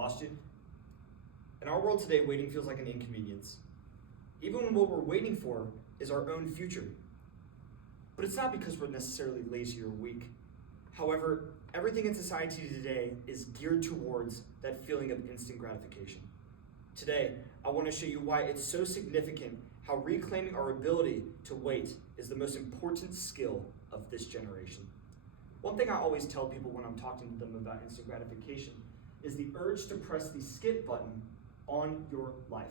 lost you? In our world today, waiting feels like an inconvenience. Even when what we're waiting for is our own future. But it's not because we're necessarily lazy or weak. However, everything in society today is geared towards that feeling of instant gratification. Today, I want to show you why it's so significant how reclaiming our ability to wait is the most important skill of this generation. One thing I always tell people when I'm talking to them about instant gratification is the urge to press the skip button on your life.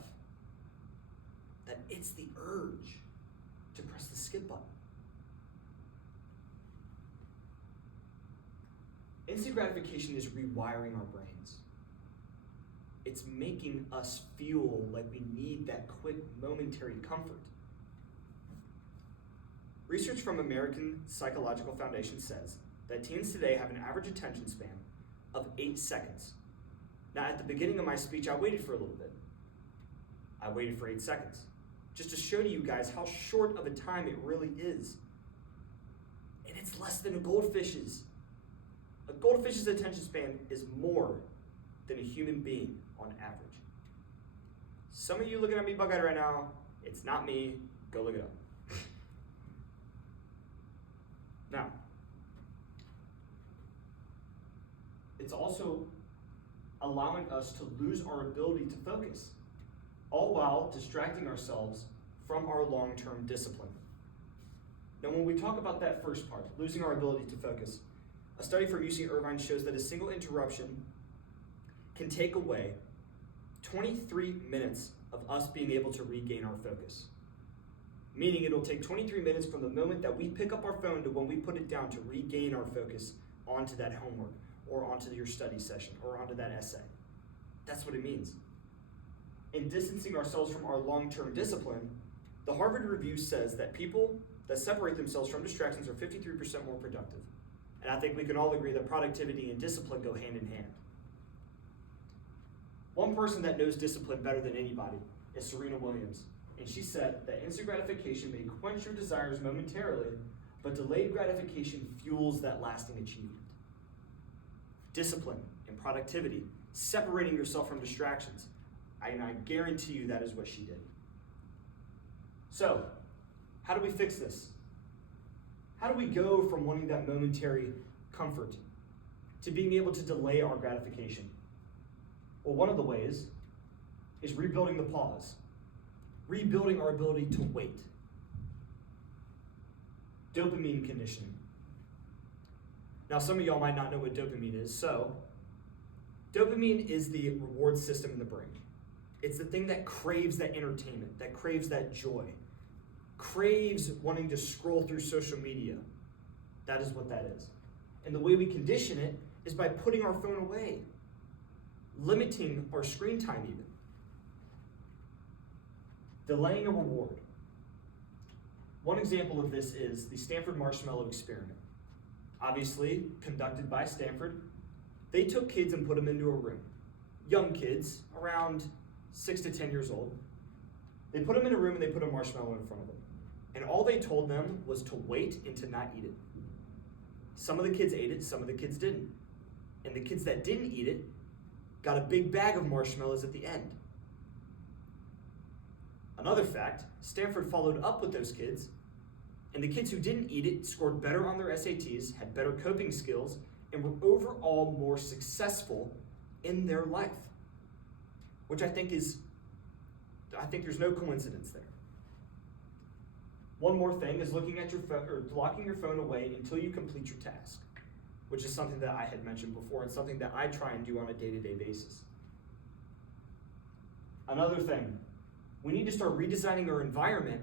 That it's the urge to press the skip button. Instant gratification is rewiring our brains. It's making us feel like we need that quick, momentary comfort. Research from American Psychological Foundation says that teens today have an average attention span of 8 seconds. Now, at the beginning of my speech, I waited for a little bit. I waited for 8 seconds, just to show to you guys how short of a time it really is. And it's less than a goldfish's. A goldfish's attention span is more than a human being on average. Some of you looking at me bug-eyed right now, it's not me, go look it up. Now, it's also allowing us to lose our ability to focus, all while distracting ourselves from our long-term discipline. Now, when we talk about that first part, losing our ability to focus, a study from UC Irvine shows that a single interruption can take away 23 minutes of us being able to regain our focus. Meaning it'll take 23 minutes from the moment that we pick up our phone to when we put it down to regain our focus onto that homework or onto your study session or onto that essay. That's what it means. In distancing ourselves from our long-term discipline, the Harvard Review says that people that separate themselves from distractions are 53% more productive. And I think we can all agree that productivity and discipline go hand in hand. One person that knows discipline better than anybody is Serena Williams. And she said that instant gratification may quench your desires momentarily, but delayed gratification fuels that lasting achievement. Discipline and productivity, separating yourself from distractions. I guarantee you that is what she did. So, how do we fix this? How do we go from wanting that momentary comfort to being able to delay our gratification? Well, one of the ways is rebuilding the pause, rebuilding our ability to wait. Dopamine conditioning. Now, some of y'all might not know what dopamine is, so dopamine is the reward system in the brain. It's the thing that craves that entertainment, that craves that joy, craves wanting to scroll through social media. That is what that is. And the way we condition it is by putting our phone away, limiting our screen time even, delaying a reward. One example of this is the Stanford marshmallow experiment. Obviously, conducted by Stanford. They took kids and put them into a room. Young kids, around 6 to 10 years old. They put them in a room and they put a marshmallow in front of them. And all they told them was to wait and to not eat it. Some of the kids ate it, some of the kids didn't. And the kids that didn't eat it got a big bag of marshmallows at the end. Another fact, Stanford followed up with those kids, and the kids who didn't eat it scored better on their SATs, had better coping skills, and were overall more successful in their life. Which I think there's no coincidence there. One more thing is looking at your phone or locking your phone away until you complete your task, which is something that I had mentioned before and something that I try and do on a day-to-day basis. Another thing, we need to start redesigning our environment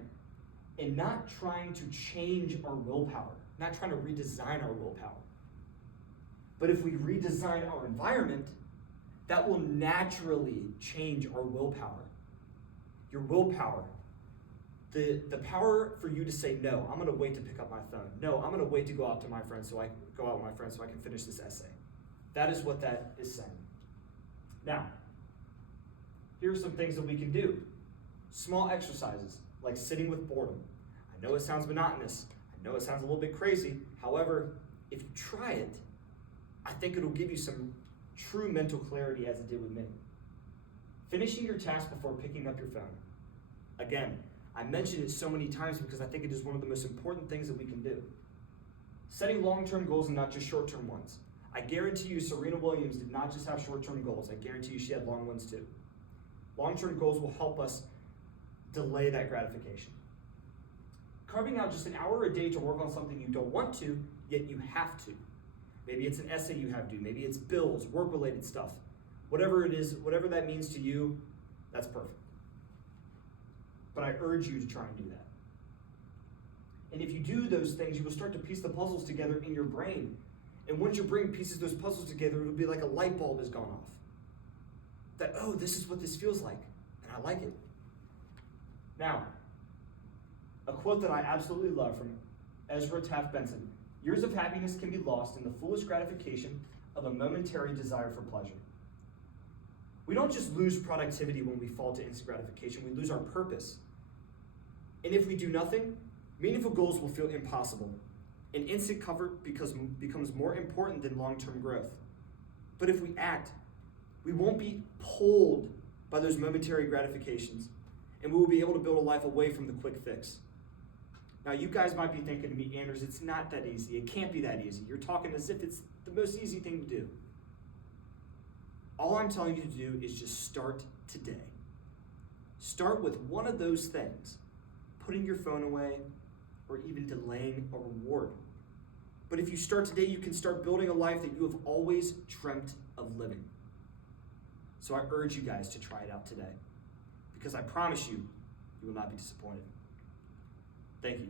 and not trying to change our willpower, not trying to redesign our willpower. But if we redesign our environment, that will naturally change our willpower. Your willpower. The power for you to say, no, I'm going to wait to pick up my phone. No, I'm going to wait to go out with my friends so I can finish this essay. That is what that is saying. Now, here are some things that we can do. Small exercises, like sitting with boredom. I know it sounds monotonous. I know it sounds a little bit crazy. However, if you try it, I think it'll give you some true mental clarity as it did with me. Finishing your task before picking up your phone. Again, I mention it so many times because I think it is one of the most important things that we can do. Setting long-term goals and not just short-term ones. I guarantee you Serena Williams did not just have short-term goals. I guarantee you she had long ones too. Long-term goals will help us delay that gratification. Carving out just an hour a day to work on something you don't want to, yet you have to. Maybe it's an essay you have to do. Maybe it's bills, work-related stuff. Whatever it is, whatever that means to you, that's perfect. But I urge you to try and do that. And if you do those things, you will start to piece the puzzles together in your brain. And once your brain pieces those puzzles together, it'll be like a light bulb has gone off. That, oh, this is what this feels like, and I like it. Now, a quote that I absolutely love from Ezra Taft Benson: years of happiness can be lost in the foolish gratification of a momentary desire for pleasure. We don't just lose productivity when we fall to instant gratification, we lose our purpose. And if we do nothing, meaningful goals will feel impossible. And instant comfort becomes more important than long-term growth. But if we act, we won't be pulled by those momentary gratifications, and we will be able to build a life away from the quick fix. Now, you guys might be thinking to me, Anders, it's not that easy. It can't be that easy. You're talking as if it's the most easy thing to do. All I'm telling you to do is just start today. Start with one of those things, putting your phone away, or even delaying a reward. But if you start today, you can start building a life that you have always dreamt of living. So I urge you guys to try it out today, because I promise you, you will not be disappointed. Thank you.